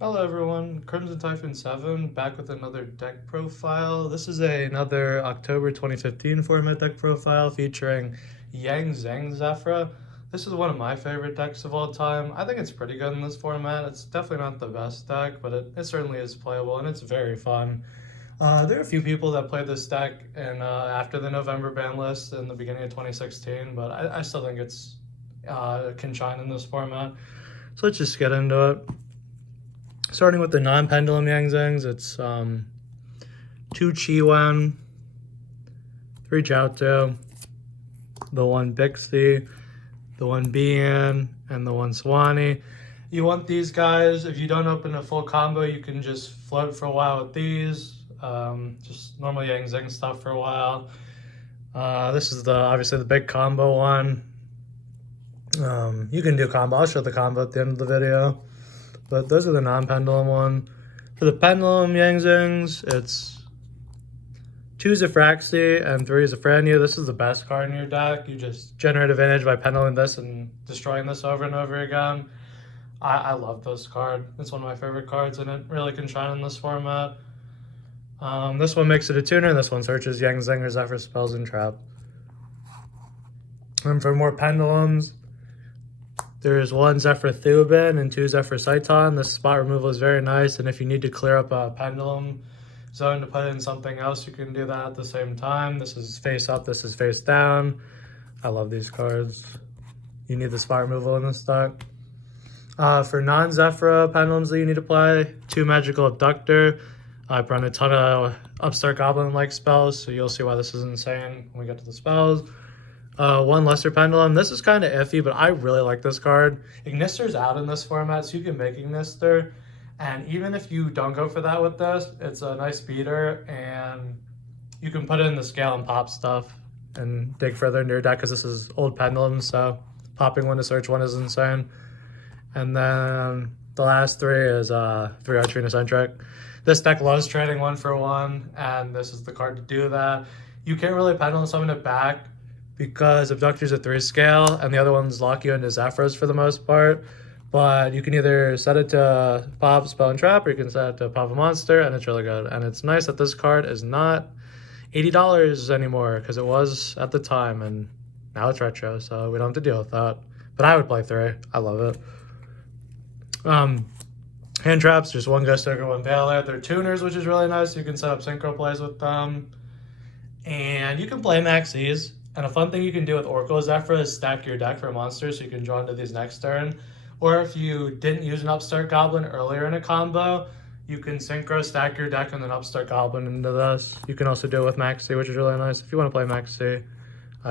Hello everyone, Crimson Typhoon 7 back with another deck profile. This is another October 2015 format deck profile featuring Zing Zefra. This is one of my favorite decks of all time. I think it's pretty good in this format. It's definitely not the best deck, but it certainly is playable and it's very fun. There are a few people that played this deck after the November ban list in the beginning of 2016, but I still think it's can shine in this format. So let's just get into it. Starting with the non-pendulum Yangzings, it's 2 Chiwen, 3 Jiaotu, the 1 Bixie, the 1 Bian, and the 1 Swanee. You want these guys, if you don't open a full combo, you can just float for a while with these. Just normal Yangzing stuff for a while. This is obviously the big combo one. You can do combo. I'll show the combo at the end of the video. But those are the non-pendulum one. For the pendulum Yangzings, it's 2 Zefraxi and 3 Zefra. This is the best card in your deck. You just generate advantage by pendulum this and destroying this over and over again. I love this card. It's one of my favorite cards, and it really can shine in this format. This one makes it a tuner, and this one searches Yangzing or Zefra spells and trap. And for more pendulums, there's 1 Zefra Thubin and 2 Zefra Saiton. This spot removal is very nice, and if you need to clear up a pendulum zone to put in something else, you can do that at the same time. This is face up, this is face down. I love these cards. You need the spot removal in this deck. For non-Zefra pendulums that you need to play, 2 Magical Abductor. I've run a ton of Upstart Goblin-like spells, so you'll see why this is insane when we get to the spells. 1 Lesser Pendulum. This is kind of iffy, but I really like this card. Ignister's out in this format, so you can make Ignister. And even if you don't go for that with this, it's a nice beater, and you can put it in the scale and pop stuff and dig further into your deck, because this is old pendulums, so popping 1 to search 1 is insane. And then the last 3 is 3 Artrina Centric. This deck loves trading 1 for 1, and this is the card to do that. You can't really pendulum summon it back, because Abductor's a 3 scale, and the other ones lock you into Zefras for the most part. But you can either set it to pop, spell, and trap, or you can set it to pop a monster, and it's really good. And it's nice that this card is not $80 anymore, because it was at the time, and now it's retro, so we don't have to deal with that. But I would play 3. I love it. Hand traps, just 1 Ghost Token, 1 Baylor. They're tuners, which is really nice. You can set up synchro plays with them. And you can play maxis. And a fun thing you can do with Oracle Zefra is stack your deck for monsters so you can draw into these next turn. Or if you didn't use an Upstart Goblin earlier in a combo, you can synchro stack your deck and then Upstart Goblin into this. You can also do it with Maxi, which is really nice. If you want to play Maxi,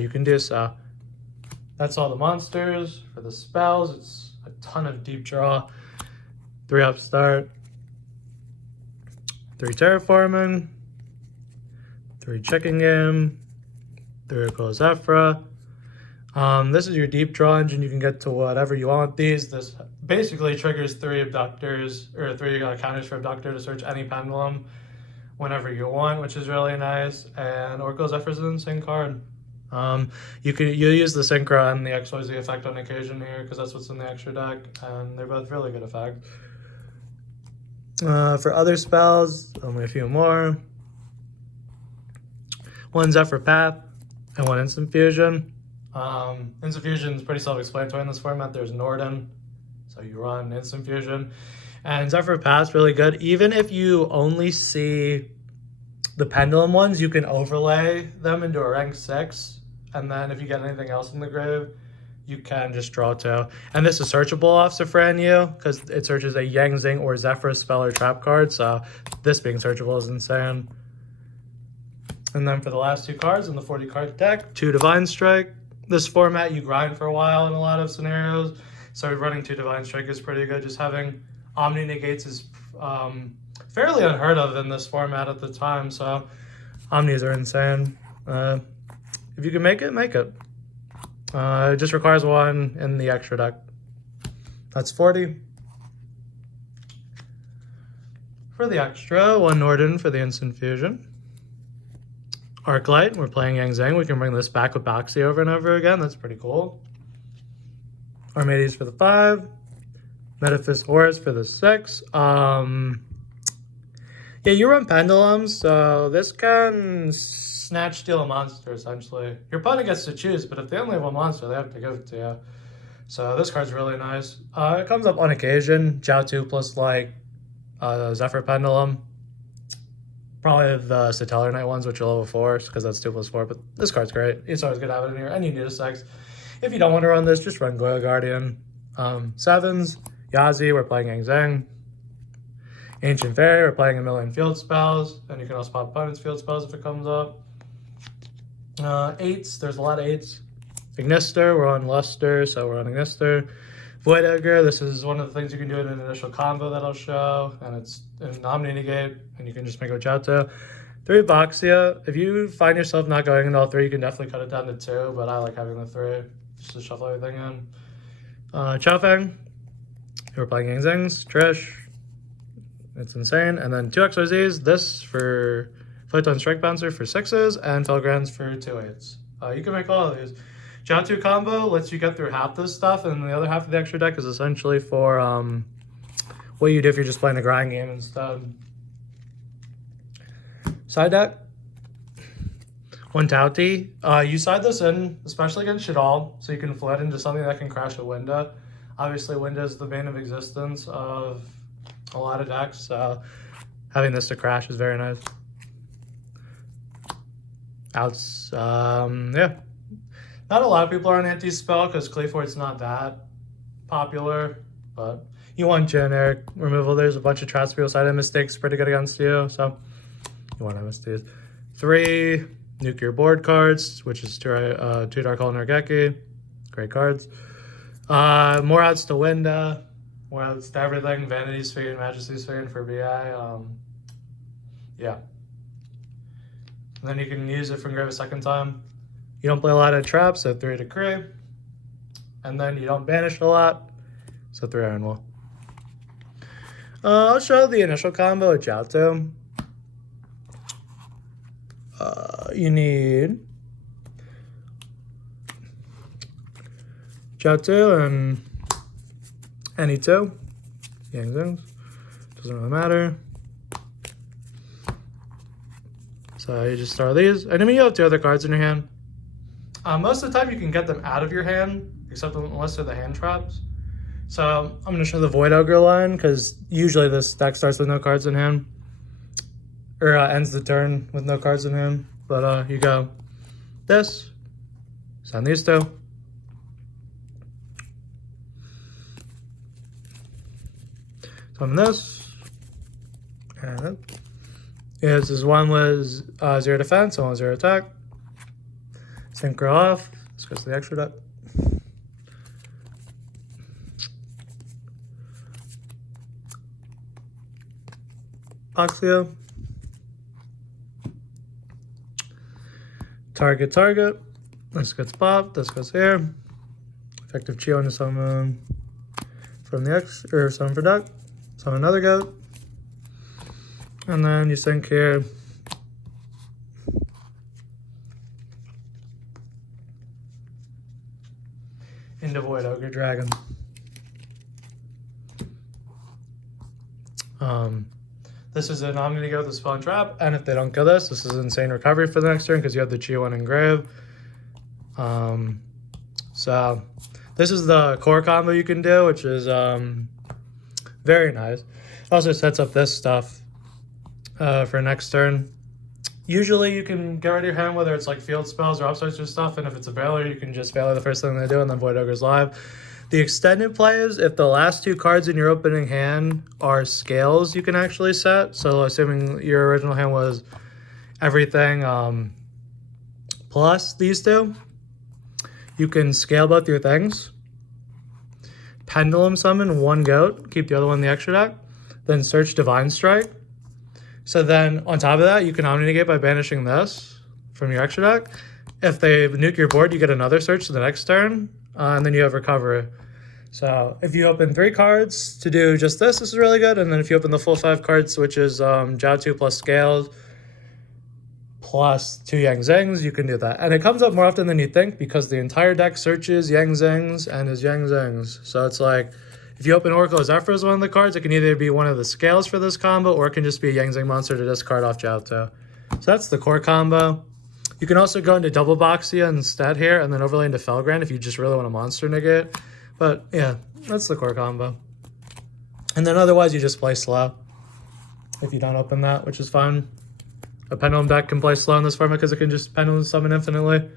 you can do so. That's all the monsters. For the spells, it's a ton of deep draw. 3 Upstart, 3 Terraforming, 3 Checking Game, 3 Oracle Zefra. This is your deep draw engine. You can get to whatever you want with these. This basically triggers 3 abductors, or 3 counters for abductor to search any pendulum whenever you want, which is really nice. And Oracle Zefra is an insane card. You use the synchro and the XYZ effect on occasion here, because that's what's in the extra deck, and they're both really good effects. For other spells, only a few more. 1 Zefra Path and 1 Instant Fusion. Instant Fusion is pretty self-explanatory in this format. There's Norden, so you run Instant Fusion. And Zefra Path's really good. Even if you only see the pendulum ones, you can overlay them into a rank 6. And then if you get anything else in the grave, you can just draw 2. And this is searchable off Zefra, because it searches a Yangzing or Zefra spell or trap card. So this being searchable is insane. And then for the last 2 cards in the 40 card deck, 2 Divine Strike. This format you grind for a while in a lot of scenarios. So running 2 Divine Strike is pretty good. Just having Omni Negates is fairly unheard of in this format at the time. So Omnis are insane. If you can make it, make it. It just requires 1 in the extra deck. That's 40. For the extra, 1 Norden for the Instant Fusion. Arclight, we're playing Yangzing. We can bring this back with Boxy over and over again. That's pretty cool. Armades for the 5. Metaphys Horus for the 6. Yeah, you run Pendulums, so this can snatch steal a monster, essentially. Your opponent gets to choose, but if they only have one monster, they have to give it to you. So this card's really nice. It comes up on occasion. Jiao 2 plus like Zefra Pendulum. Probably the Satellar Knight ones, which are level 4, because that's 2+4, but this card's great. It's always good to have it in here, and you need a 6. If you don't want to run this, just run Yugioh Guardian. 7s, Yazi, we're playing Yang Zing. Ancient Fairy, we're playing a million field spells, and you can also pop opponent's field spells if it comes up. 8s, there's a lot of 8s. Ignister, we're on Luster, so we're on Ignister. Void Ogre, this is one of the things you can do in an initial combo that I'll show, and it's an Omni Negate, and you can just make it with Jiao 2. 3 Boxia, if you find yourself not going into all 3, you can definitely cut it down to 2, but I like having the 3, just to shuffle everything in. Chaofeng, we're playing Yang Zings. Trish, it's insane. And then 2 XYZs, this for Photon Strike Bouncer for 6s, and Felgrans for 2 8s. You can make all of these. Jiao 2 combo lets you get through half this stuff, and the other half of the extra deck is essentially for what you do if you're just playing a grind game instead. Side deck, 1 Tauti. You side this in, especially against Shadal, so you can flood into something that can crash a Winda. Obviously, Winda is the bane of existence of a lot of decks, so having this to crash is very nice. Outs, yeah. Not a lot of people are on anti-spell because Cleafort's not that popular, but you want generic removal. There's a bunch of traps people side. Mistakes pretty good against you, so you want to miss these. 3 nuclear board cards, which is 2 Dark Hole and Nargeki. Great cards. More outs to Winda, more outs to everything. Vanity's Figure and Majesty's Figure for VI. Yeah. And then you can use it from grave a second time. You don't play a lot of traps, so 3 Decree. And then you don't banish a lot, so 3 Iron Will. I'll show the initial combo with Jiao 2. You need Jiao 2 and any 2. Yang Zings. Doesn't really matter. So you just throw these. And I mean, you have 2 other cards in your hand. Most of the time you can get them out of your hand, except unless they're the hand traps. So I'm going to show the Void Ogre line, because usually this deck starts with no cards in hand. Or ends the turn with no cards in hand. But you go this, send these 2. Summon this. And this is one with 0 defense and 1 with 0 attack. Synchro off. This goes to the extra deck. Boxia. Target. This gets popped. This goes here. Effective Chi on to summon from the X, or summon for deck. Summon another goat. And then you sync here. Into Void Ogre Dragon. This is an I'm going to go with the Spell and Trap, and if they don't kill this is insane recovery for the next turn because you have the Chi 1 engrave. So this is the core combo you can do, which is very nice. It also sets up this stuff for next turn. Usually you can get rid of your hand, whether it's like field spells or upstarts or stuff, and if it's a Veiler, you can just Veiler the first thing they do, and then Void Ogre's live. The extended play is if the last 2 cards in your opening hand are scales you can actually set. So assuming your original hand was everything plus these 2, you can scale both your things. Pendulum summon 1 goat, keep the other one in the extra deck, then search Divine Strike. So then on top of that, you can Omni Negate by banishing this from your extra deck. If they nuke your board, you get another search to the next turn, and then you have recovery. So if you open 3 cards to do just this is really good. And then if you open the full 5 cards, which is Jiao 2 plus Scales plus 2 Yang Zings, you can do that. And it comes up more often than you think because the entire deck searches Yang Zings and is Yang Zings. So it's like, if If you open Oracle Zefra as one of the cards, it can either be one of the scales for this combo, or it can just be a Yang Zing monster to discard off Jiaotou. So that's the core combo. You can also go into Double Boxia instead here, and then overlay into Felgrand if you just really want a monster negate. But yeah, that's the core combo. And then otherwise you just play slow if you don't open that, which is fine. A Pendulum deck can play slow in this format because it can just Pendulum summon infinitely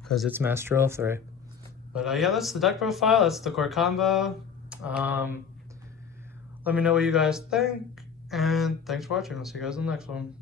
because it's Master of 3. But yeah, that's the deck profile. That's the core combo. Let me know what you guys think, and thanks for watching. I'll see you guys in the next one.